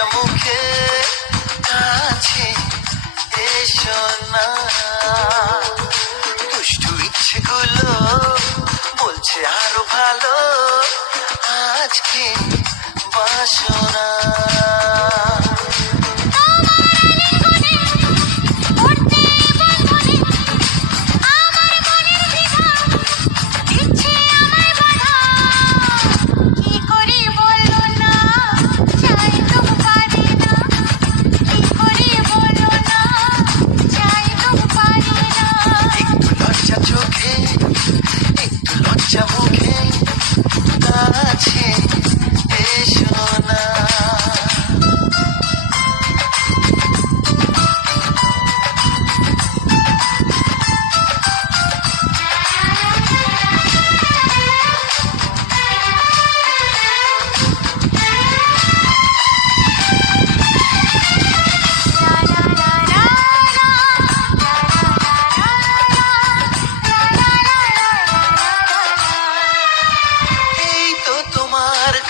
লজ্জা মুখে কাছে এসো না। দুষ্টু ইচ্ছেগুলো বলছে আরো ভালো, আজকে বাসনা। লজ্জা মুখে কাছে এসো না।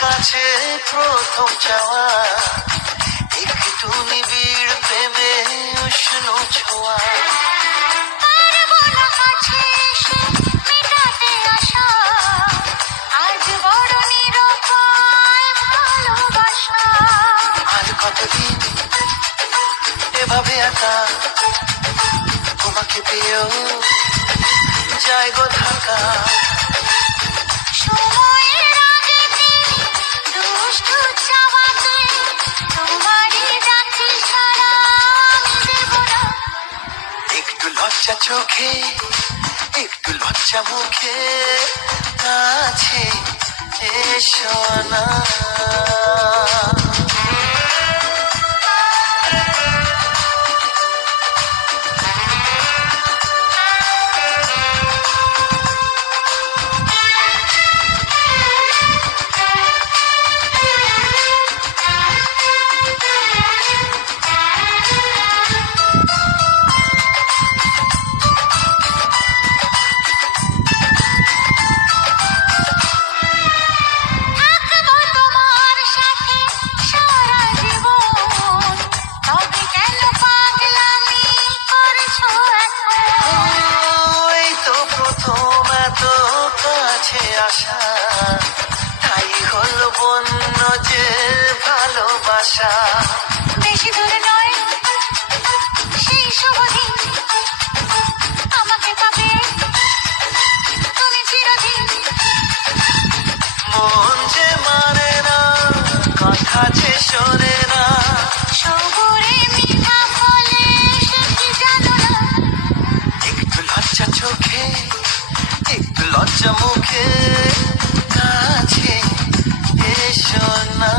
কাছে প্রথম চাওয়া একটু নিবিড় প্রেমে উষ্ণ ছোঁয়া। আজ বড় নিরুপায় ভালোবাসা। আর কতদিন এভাবে একা তোমাকে পেয়েও যায় গো ঢাকা। একটু লজ্জা চোখে একটু লজ্জা মুখে কাছে এসো না। কাছে আসা তাই হলো বন্য যে ভালোবাসা। বেশি দূরে নয় সেই শুভ দিন, আমাকে পাবে তুমি চিরদিন। মন যে মানে না কথা যে শোনে না, সবুরে মিঠা ফলে সে কি জানো না। একটু লজ্জা চোখে একটু লজ্জা মুখে কাছে এসো না।